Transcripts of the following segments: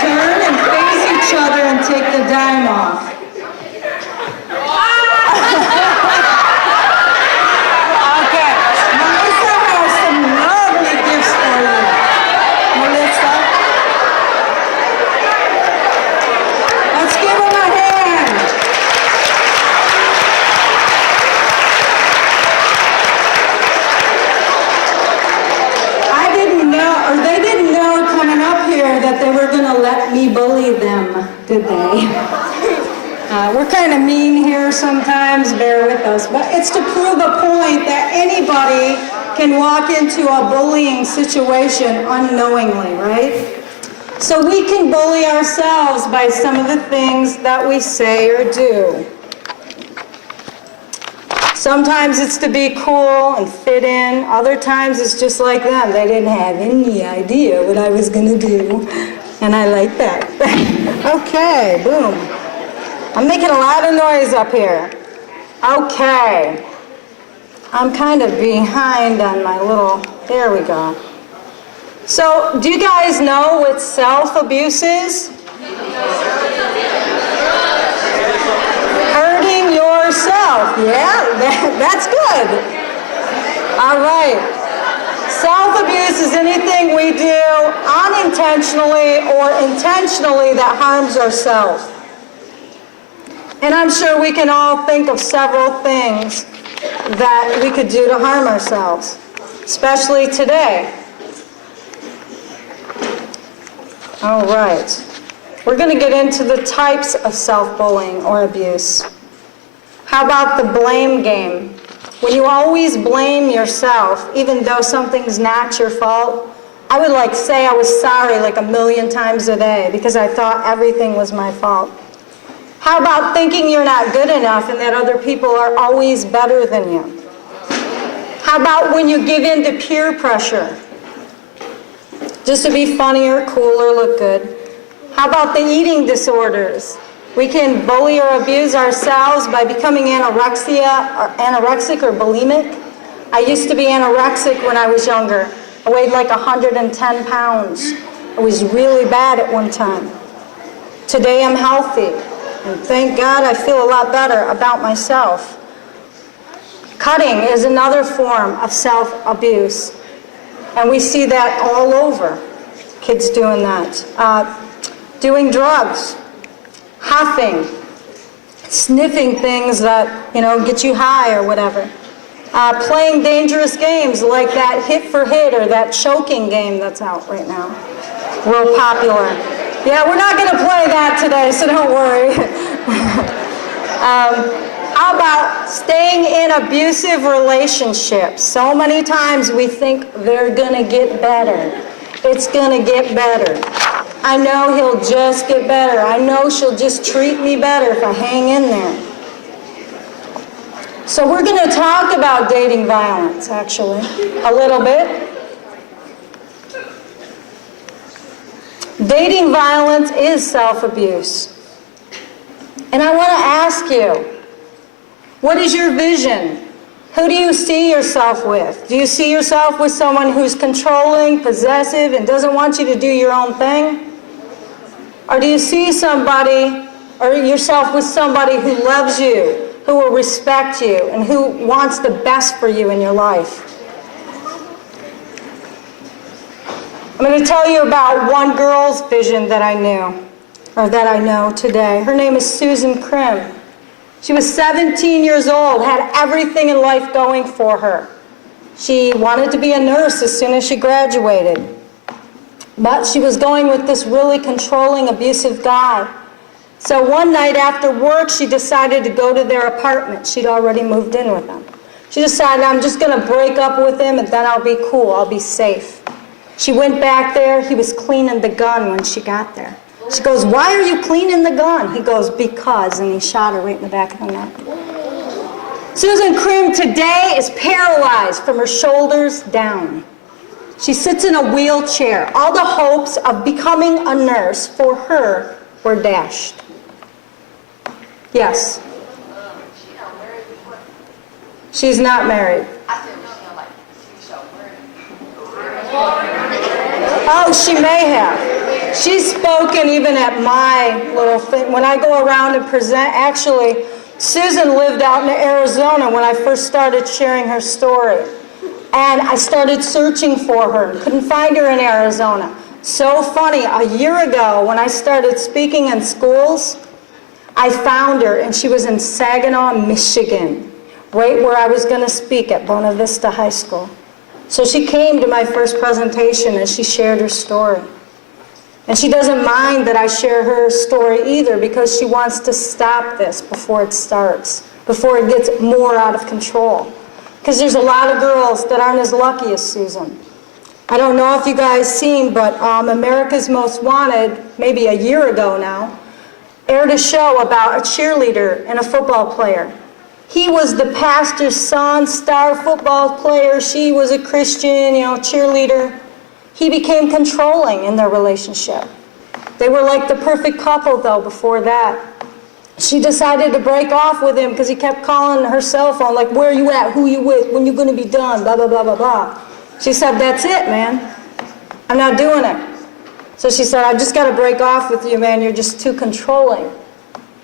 turn and face each other and take the dime off. Okay, Melissa has some lovely gifts for you. Melissa, let's give them a hand. They didn't know coming up here that they were going to let me bully them, did they? We're kind of mean here sometimes, bear with us. But it's to prove a point that anybody can walk into a bullying situation unknowingly, right? So we can bully ourselves by some of the things that we say or do. Sometimes it's to be cool and fit in. Other times it's just like them. They didn't have any idea what I was going to do. And I like that. Okay, boom. I'm making a lot of noise up here. Okay. I'm kind of behind on my little... There we go. So, do you guys know what self-abuse is? Hurting yourself. Yeah, that's good. All right. Self-abuse is anything we do unintentionally or intentionally that harms ourselves. And I'm sure we can all think of several things that we could do to harm ourselves, especially today. All right. We're going to get into the types of self-bullying or abuse. How about the blame game? When you always blame yourself, even though something's not your fault, I would say I was sorry like 1,000,000 times a day because I thought everything was my fault. How about thinking you're not good enough and that other people are always better than you? How about when you give in to peer pressure? Just to be funny or cool or look good. How about the eating disorders? We can bully or abuse ourselves by becoming anorexic or bulimic. I used to be anorexic when I was younger. I weighed like 110 pounds. It was really bad at one time. Today I'm healthy. And thank God I feel a lot better about myself. Cutting is another form of self-abuse. And we see that all over. Kids doing that. Doing drugs. Huffing. Sniffing things that, get you high or whatever. Playing dangerous games like that hit for hit or that choking game that's out right now. Real popular. Yeah, we're not going to play that today, so don't worry. How about staying in abusive relationships? So many times we think they're going to get better. It's going to get better. I know he'll just get better. I know she'll just treat me better if I hang in there. So we're going to talk about dating violence, actually, a little bit. Dating violence is self-abuse. And I want to ask you, what is your vision? Who do you see yourself with? Do you see yourself with someone who's controlling, possessive, and doesn't want you to do your own thing? Or do you see somebody, or yourself with somebody who loves you, who will respect you, and who wants the best for you in your life? I'm going to tell you about one girl's vision that I knew, or that I know today. Her name is Susan Krim. She was 17 years old, had everything in life going for her. She wanted to be a nurse as soon as she graduated. But she was going with this really controlling, abusive guy. So one night after work, she decided to go to their apartment. She'd already moved in with them. She decided, I'm just going to break up with him and then I'll be cool, I'll be safe. She went back there. He was cleaning the gun when she got there. She goes, why are you cleaning the gun? He goes, because, and he shot her right in the back of the neck. Susan Krim today is paralyzed from her shoulders down. She sits in a wheelchair. All the hopes of becoming a nurse for her were dashed. Yes. She's not married. Oh, she may have. She's spoken even at my little thing. When I go around and present, actually, Susan lived out in Arizona when I first started sharing her story. And I started searching for her and couldn't find her in Arizona. So funny, a year ago when I started speaking in schools, I found her and she was in Saginaw, Michigan, right where I was going to speak at Buena Vista High School. So she came to my first presentation and she shared her story. And she doesn't mind that I share her story either because she wants to stop this before it starts, before it gets more out of control. Because there's a lot of girls that aren't as lucky as Susan. I don't know if you guys seen, but America's Most Wanted, maybe a year ago now, aired a show about a cheerleader and a football player. He was the pastor's son, star football player. She was a Christian, cheerleader. He became controlling in their relationship. They were like the perfect couple, though, before that. She decided to break off with him because he kept calling her cell phone, like, where are you at, who are you with, when you going to be done, blah, blah, blah, blah, blah. She said, that's it, man. I'm not doing it. So she said, I just got to break off with you, man. You're just too controlling.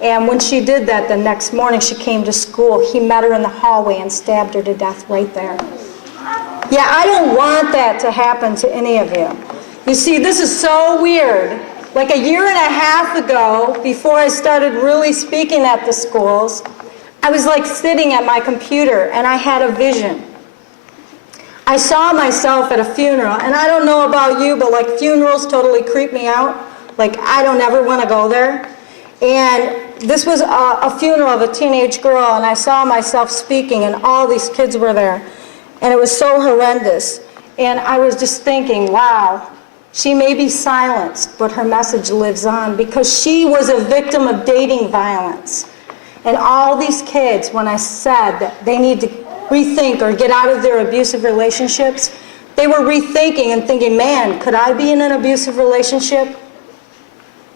And when she did that, the next morning she came to school. He met her in the hallway and stabbed her to death right there. Yeah, I don't want that to happen to any of you. You see, this is so weird. Like a year and a half ago, before I started really speaking at the schools, I was like sitting at my computer and I had a vision. I saw myself at a funeral, and I don't know about you, but like funerals totally creep me out. Like I don't ever want to go there. And this was a funeral of a teenage girl, and I saw myself speaking, and all these kids were there. And it was so horrendous. And I was just thinking, wow, she may be silenced, but her message lives on because she was a victim of dating violence. And all these kids, when I said that they need to rethink or get out of their abusive relationships, they were rethinking and thinking, man, could I be in an abusive relationship?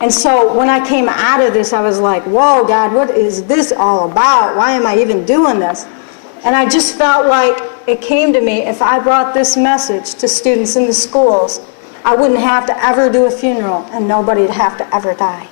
And so when I came out of this, I was like, whoa, God, what is this all about? Why am I even doing this? And I just felt like it came to me, if I brought this message to students in the schools, I wouldn't have to ever do a funeral and nobody would have to ever die.